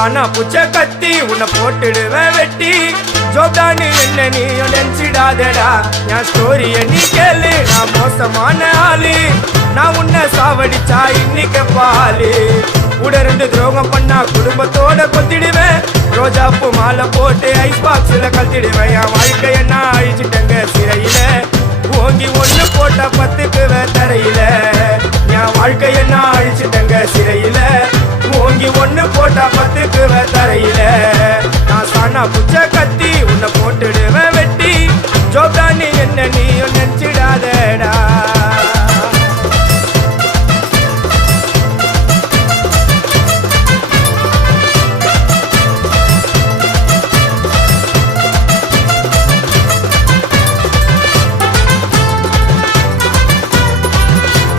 சானா புச்ச கத்தி உன்னை போட்டுடுவேன் வெட்டி ஜோப்டானு என்ன நீ நினைச்சிடாதடா என் ஸ்டோரிய நீ கேளு நான் மோசமான ஆளு நான் உன்னை சாவடிச்சா இன்னைக்கு பாலு கூட 2 துரோகம் பண்ணா குடும்பத்தோட கொத்திடுவேன் ரோஜாப்பூ மாலை போட்டு ஐஸ் பாக்ஸ்ல கழட்டிடுவேன் என் வாழ்க்கைய நான் அழிச்சிட்டேங்க சிறையில ஓங்கி 1 போட்டா 10க்கு தரையில என் வாழ்க்கைய நான் அழிச்சிட்டேங்க சிறையில ஓங்கி 1 போட்டா 10க்கு தரையில நான் சானா புச்ச